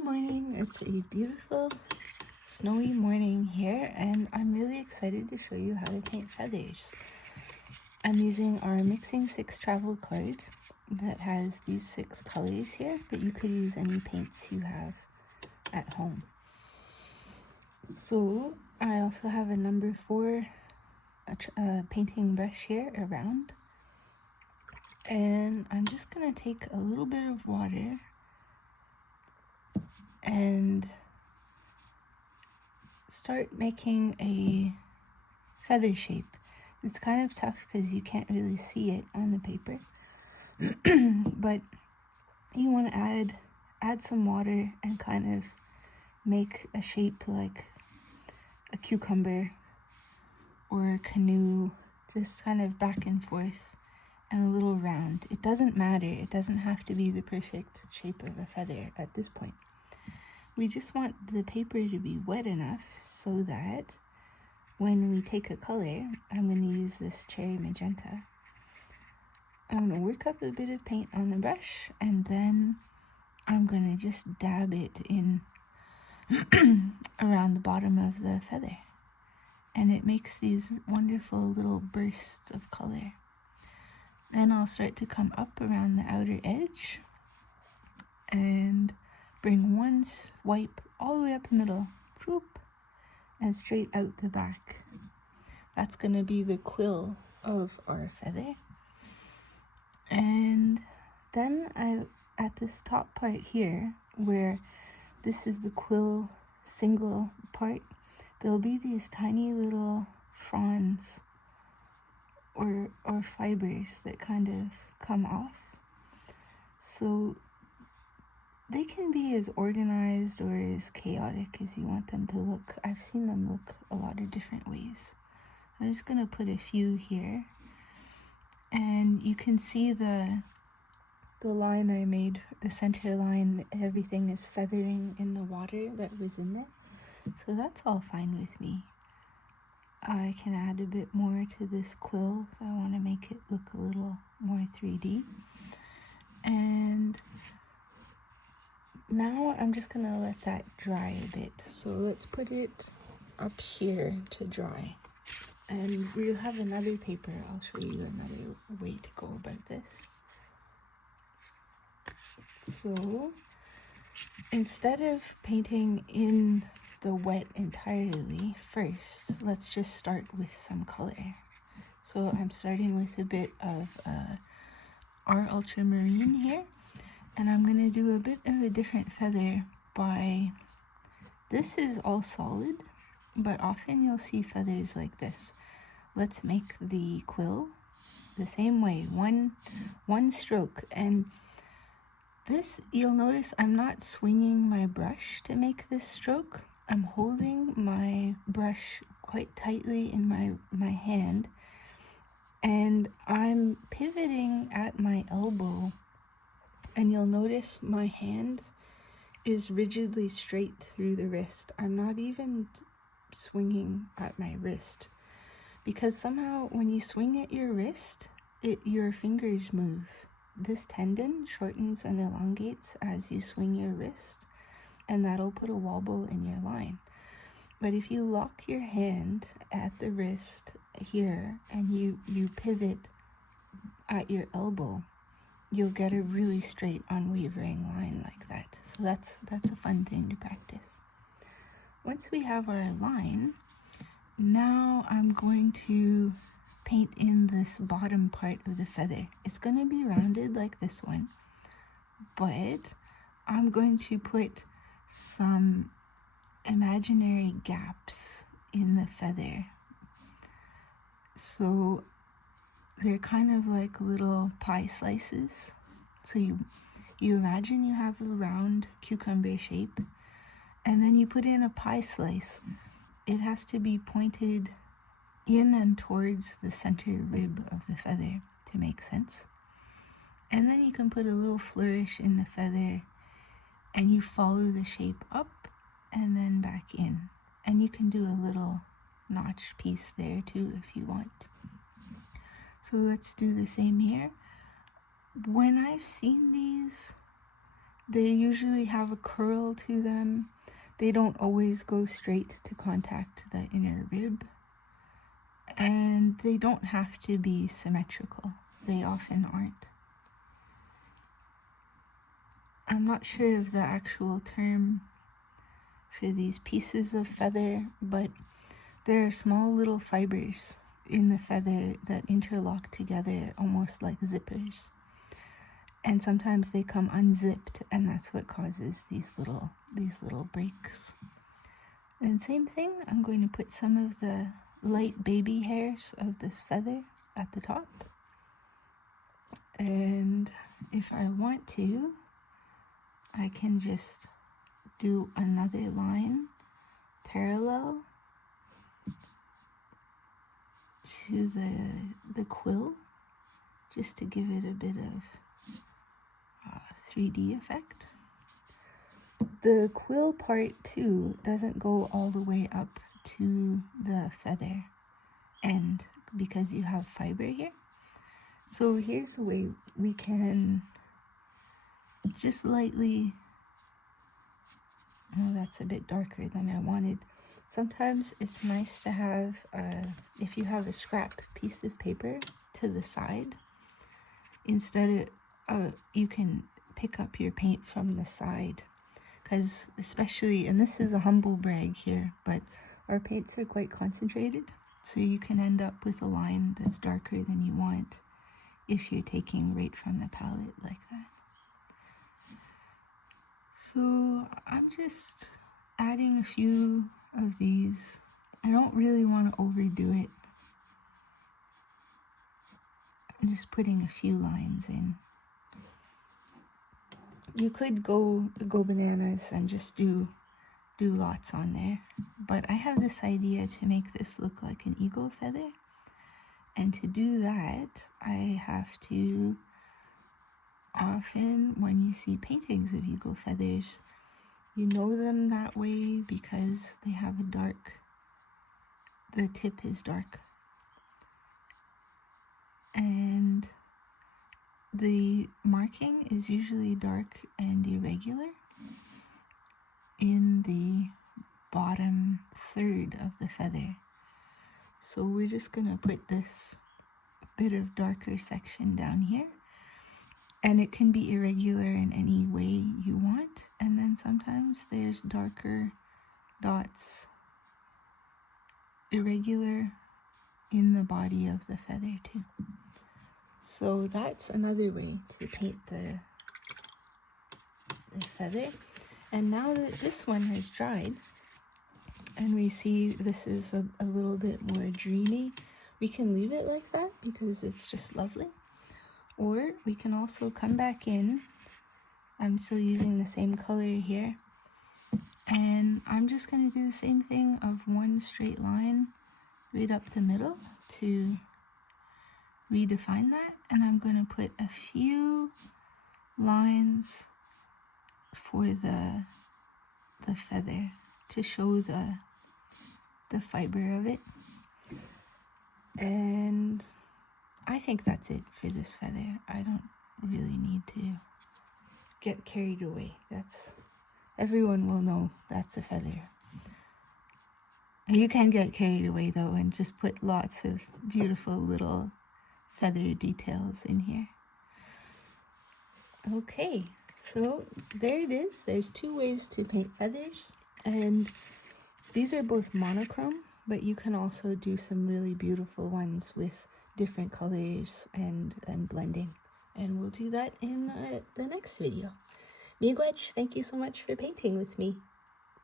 Good morning. It's a beautiful snowy morning here, and I'm really excited to show you how to paint feathers. I'm using our Mixing 6 travel card that has these 6 colors here, but you could use any paints you have at home. So I also have a number 4 painting brush here around, and I'm just going to take a little bit of water and start making a feather shape. It's kind of tough because you can't really see it on the paper, but you want to add some water and kind of make a shape like a cucumber or a canoe, just kind of back and forth and a little round. It doesn't matter. It doesn't have to be the perfect shape of a feather at this point. We just want the paper to be wet enough so that when we take a color, I'm going to use this cherry magenta. I'm going to work up a bit of paint on the brush, and then I'm going to just dab it in around the bottom of the feather. And it makes these wonderful little bursts of color. Then I'll start to come up around the outer edge and bring one swipe all the way up the middle, whoop, and straight out the back. That's going to be the quill of our feather. And then at this top part here, where this is the quill single part, there'll be these tiny little fronds or fibers that kind of come off. So they can be as organized or as chaotic as you want them to look. I've seen them look a lot of different ways. I'm just going to put a few here. And you can see the line I made, the center line, everything is feathering in the water that was in there. So that's all fine with me. I can add a bit more to this quill if I want to make it look a little more 3D. And now I'm just going to let that dry a bit. So let's put it up here to dry. And we'll have another paper. I'll show you another way to go about this. So instead of painting in the wet entirely, first let's just start with some color. So I'm starting with a bit of our ultramarine here. And I'm going to do a bit of a different feather by, this is all solid, but often you'll see feathers like this. Let's make the quill the same way, one stroke. And this, you'll notice I'm not swinging my brush to make this stroke. I'm holding my brush quite tightly in my hand, and I'm pivoting at my elbow. And you'll notice my hand is rigidly straight through the wrist. I'm not even swinging at my wrist, because somehow when you swing at your wrist, your fingers move. This tendon shortens and elongates as you swing your wrist, and that'll put a wobble in your line. But if you lock your hand at the wrist here and you pivot at your elbow, you'll get a really straight, unwavering line like that. So that's a fun thing to practice. Once we have our line, now I'm going to paint in this bottom part of the feather. It's going to be rounded like this one, but I'm going to put some imaginary gaps in the feather. So they're kind of like little pie slices. So you imagine you have a round cucumber shape, and then you put in a pie slice. It has to be pointed in and towards the center rib of the feather to make sense. And then you can put a little flourish in the feather, and you follow the shape up and then back in. And you can do a little notch piece there too if you want. So let's do the same here. When I've seen They usually have a curl to them. They don't always go straight to contact the inner rib. And they don't have to be symmetrical. They often aren't. I'm not sure of the actual term for these pieces of feather, but there are small little fibers in the feather that interlock together almost like zippers. And sometimes they come unzipped, and that's what causes these little breaks. And same thing, I'm going to put some of the light baby hairs of this feather at the top. And if I want to, I can just do another line parallel to the quill, just to give it a bit of 3D effect. The quill part too doesn't go all the way up to the feather end because you have fiber here. So here's a way we can just lightly, oh, that's a bit darker than I wanted. Sometimes it's nice to have, if you have a scrap piece of paper to the side, instead of, you can pick up your paint from the side. Because especially, and this is a humble brag here, but our paints are quite concentrated, so you can end up with a line that's darker than you want if you're taking right from the palette like that. So I'm just adding a few of these. I don't really want to overdo it. I'm just putting a few lines in. You could go bananas and just do lots on there, but I have this idea to make this look like an eagle feather, and to do that I have to, often when you see paintings of eagle feathers, you know them that way because they have a dark, the tip is dark, and the marking is usually dark and irregular in the bottom third of the feather. So we're just going to put this bit of darker section down here, and it can be irregular in any way you want, and then sometimes there's darker dots, irregular in the body of the feather too. So that's another way to paint the feather. And now that this one has dried, and we see this is a little bit more dreamy, we can leave it like that because it's just lovely. Or we can also come back in. I'm still using the same color here. And I'm just going to do the same thing of one straight line right up the middle to redefine that. And I'm going to put a few lines for the feather to show the fiber of it. And I think that's it for this feather. I don't really need to get carried away. Everyone will know that's a feather. You can get carried away though and just put lots of beautiful little feather details in here. Okay, so there it is. There's two ways to paint feathers, and these are both monochrome, but you can also do some really beautiful ones with different colors and blending. And we'll do that in the next video. Miigwech, thank you so much for painting with me.